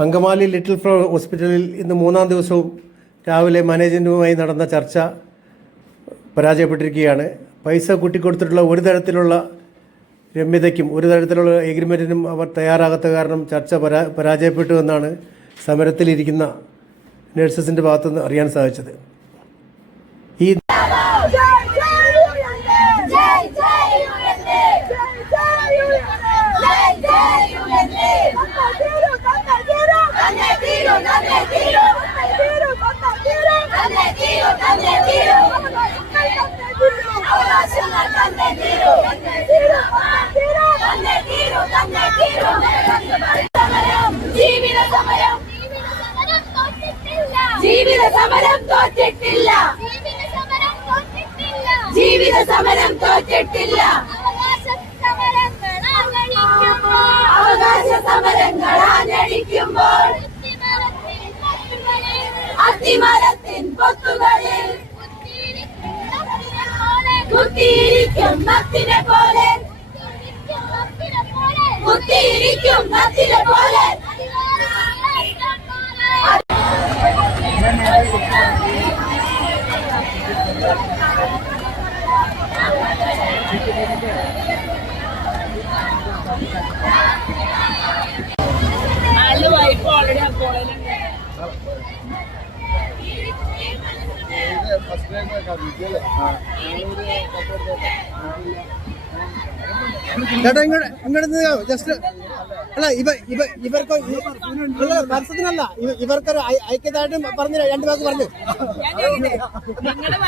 Angamaly little flower ഹോസ്പിറ്റലിൽ ഇന്ന് മൂന്നാം ദിവസവും രാവിലെ മാനേജ്മെൻറ്റുമായി നടന്ന ചർച്ച പരാജയപ്പെട്ടിരിക്കുകയാണ്. പൈസ കൂട്ടിക്കൊടുത്തിട്ടുള്ള ഒരു തരത്തിലുള്ള രമ്യതയ്ക്കും ഒരു തരത്തിലുള്ള എഗ്രിമെൻറ്റിനും അവർ തയ്യാറാകാത്ത കാരണം ചർച്ച പരാജയപ്പെട്ടു എന്നാണ് സമരത്തിലിരിക്കുന്ന നഴ്സസിൻ്റെ ഭാഗത്തുനിന്ന് അറിയാൻ സാധിച്ചത്. ഈ ജീവിത സമരം തോറ്റിട്ടില്ല. ജീവിത സമരം തോറ്റിട്ടില്ല. അവകാശ സമരങ്ങൾ ആഞ്ഞടിക്കുമ്പോൾ അത്തിമരത്തിൻ പൊത്തുകളിൽ കുത്തിയിരിക്കും നത്തിനെ പോലെ, കുത്തിയിരിക്കും നത്തിനെ പോലെ. ചേട്ടാ ഇങ്ങോട്ട് ജസ്റ്റ് അല്ല ഇവർക്ക് മത്സരത്തിനല്ല, ഇവർക്കൊരു ഐക്യതായിട്ട് പറഞ്ഞു രണ്ടു പേർക്ക് പറഞ്ഞു. നിങ്ങളുടെ